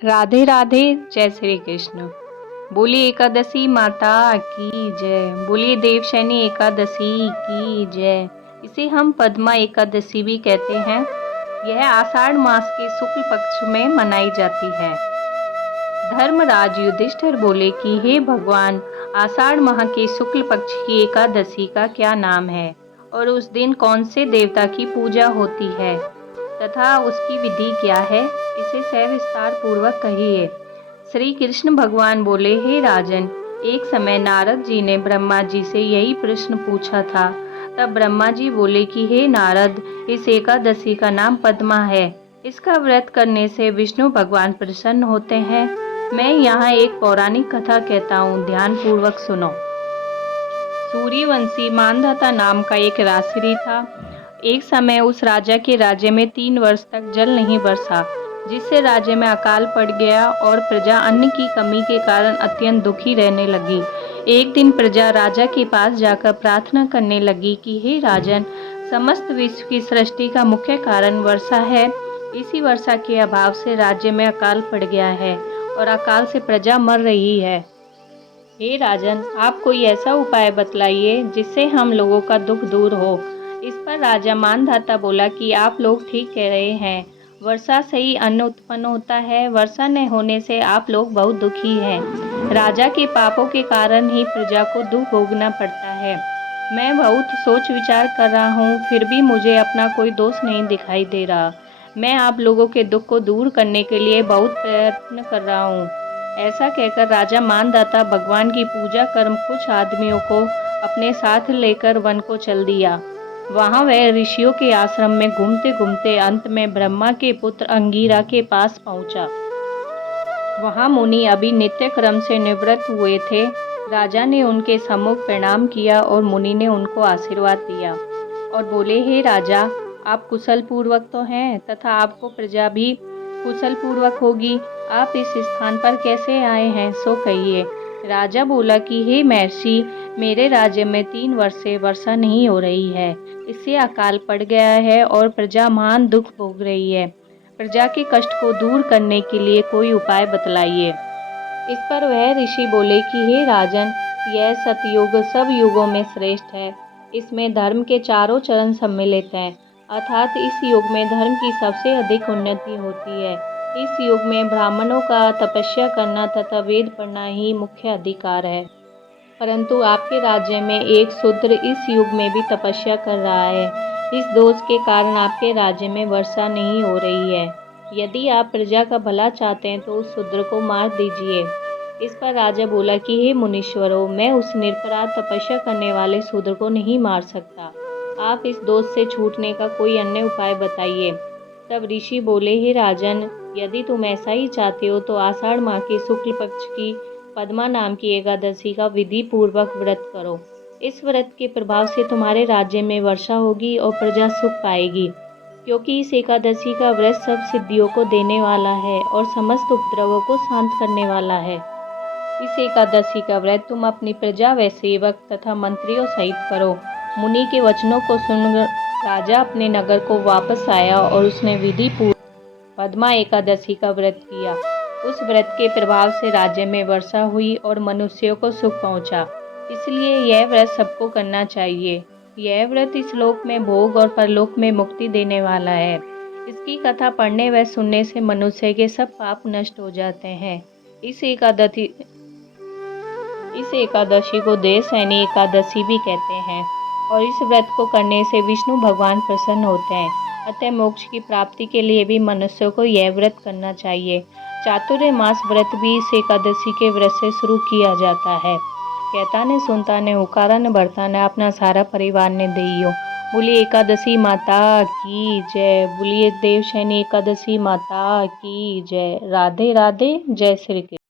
राधे राधे, जय श्री कृष्ण। बोलिए एकादशी माता की जय। बोलिए देवशयनी एकादशी की जय। इसे हम पद्मा एकादशी भी कहते हैं। यह आषाढ़ मास के शुक्ल पक्ष में मनाई जाती है। धर्मराज युधिष्ठिर बोले कि हे भगवान, आषाढ़ माह के शुक्ल पक्ष की एकादशी का क्या नाम है और उस दिन कौन से देवता की पूजा होती है तथा उसकी विधि क्या है, इसे सविस्तार पूर्वक कहिए। श्री कृष्ण भगवान बोले, हे राजन, एक समय नारद जी ने ब्रह्मा जी से यही प्रश्न पूछा था। तब ब्रह्मा जी बोले कि हे नारद, इस एकादशी का नाम पद्मा है। इसका व्रत करने से विष्णु भगवान प्रसन्न होते हैं। मैं यहाँ एक पौराणिक कथा कहता हूँ, ध्यान पूर्वक सुनो। सूर्यवंशी मानधाता नाम का एक राजश्री था। एक समय उस राजा के राज्य में 3 वर्ष तक जल नहीं बरसा, जिससे राज्य में अकाल पड़ गया और प्रजा अन्न की कमी के कारण अत्यंत दुखी रहने लगी। एक दिन प्रजा राजा के पास जाकर प्रार्थना करने लगी कि हे राजन, समस्त विश्व की सृष्टि का मुख्य कारण वर्षा है। इसी वर्षा के अभाव से राज्य में अकाल पड़ गया है और अकाल से प्रजा मर रही है। हे राजन, आप कोई ऐसा उपाय बतलाइए जिससे हम लोगों का दुख दूर हो। इस पर राजा मानधाता बोला कि आप लोग ठीक कह रहे हैं। वर्षा से ही अन्न उत्पन्न होता है। वर्षा न होने से आप लोग बहुत दुखी हैं। राजा के पापों के कारण ही प्रजा को दुख भोगना पड़ता है। मैं बहुत सोच विचार कर रहा हूँ, फिर भी मुझे अपना कोई दोष नहीं दिखाई दे रहा। मैं आप लोगों के दुख को दूर करने के लिए बहुत प्रयत्न कर रहा हूँ। ऐसा कहकर राजा मानधाता भगवान की पूजा कर कुछ आदमियों को अपने साथ लेकर वन को चल दिया। वहां वह ऋषियों के आश्रम में घूमते घूमते अंत में ब्रह्मा के पुत्र अंगिरा के पास पहुंचा। वहां मुनि अभी नित्य क्रम से निवृत्त हुए थे। राजा ने उनके सम्मुख प्रणाम किया और मुनि ने उनको आशीर्वाद दिया और बोले, हे राजा, आप कुशल पूर्वक तो हैं तथा आपको प्रजा भी कुशल पूर्वक होगी। आप इस स्थान पर कैसे आए हैं, सो कहिए। राजा बोला कि हे महर्षि, मेरे राज्य में 3 वर्ष से वर्षा नहीं हो रही है। इससे अकाल पड़ गया है और प्रजा महान दुख भोग रही है। प्रजा के कष्ट को दूर करने के लिए कोई उपाय बतलाइए। इस पर वह ऋषि बोले कि हे राजन, यह सतयुग सब युगों में श्रेष्ठ है। इसमें धर्म के चारों चरण सम्मिलित हैं, अर्थात इस युग में धर्म की सबसे अधिक उन्नति होती है। इस युग में ब्राह्मणों का तपस्या करना तथा वेद पढ़ना ही मुख्य अधिकार है। परंतु आपके राज्य में एक शूद्र इस युग में भी तपस्या कर रहा है। इस दोष के कारण आपके राज्य में वर्षा नहीं हो रही है। यदि आप प्रजा का भला चाहते हैं तो उस शूद्र को मार दीजिए। इस पर राजा बोला कि हे मुनीश्वरों, मैं उस निरपराध तपस्या करने वाले शूद्र को नहीं मार सकता। आप इस दोष से छूटने का कोई अन्य उपाय बताइए। तब ऋषि बोले, हे राजन, यदि तुम ऐसा ही चाहते हो तो आषाढ़ माह के शुक्ल पक्ष की पद्मा नाम की एकादशी का विधि पूर्वक व्रत करो। इस व्रत के प्रभाव से तुम्हारे राज्य में वर्षा होगी और प्रजा सुख पाएगी, क्योंकि इस एकादशी का व्रत सब सिद्धियों को देने वाला है और समस्त उपद्रवों को शांत करने वाला है। इस एकादशी का व्रत तुम अपनी प्रजा व सेवक तथा मंत्रियों सहित करो। मुनि के वचनों को सुनकर राजा अपने नगर को वापस आया और उसने विधि पूर्वक पद्मा एकादशी का व्रत किया। उस व्रत के प्रभाव से राज्य में वर्षा हुई और मनुष्यों को सुख पहुंचा। इसलिए यह व्रत सबको करना चाहिए। यह व्रत इस लोक में भोग और परलोक में मुक्ति देने वाला है। इसकी कथा पढ़ने व सुनने से मनुष्य के सब पाप नष्ट हो जाते हैं। इस एकादशी को देवशयनी एकादशी भी कहते हैं और इस व्रत को करने से विष्णु भगवान प्रसन्न होते हैं। अतः मोक्ष की प्राप्ति के लिए भी मनुष्यों को यह व्रत करना चाहिए। चातुर्मास व्रत भी इस एकादशी के व्रत से शुरू किया जाता है। कहता ने सुनता ने हुकारा ने भरता ने अपना सारा परिवार ने देइयो। बोलिए एकादशी माता की जय। बोलिए देवशयनी एकादशी माता की जय। राधे राधे, जय श्री कृष्ण।